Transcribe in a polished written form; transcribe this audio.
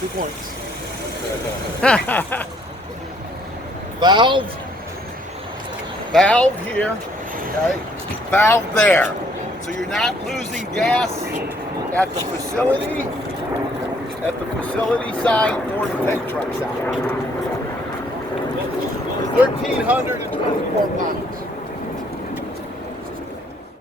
2 points. Valve here, okay? Valve there. So you're not losing gas at the facility side or the tank truck side. 1,324 pounds.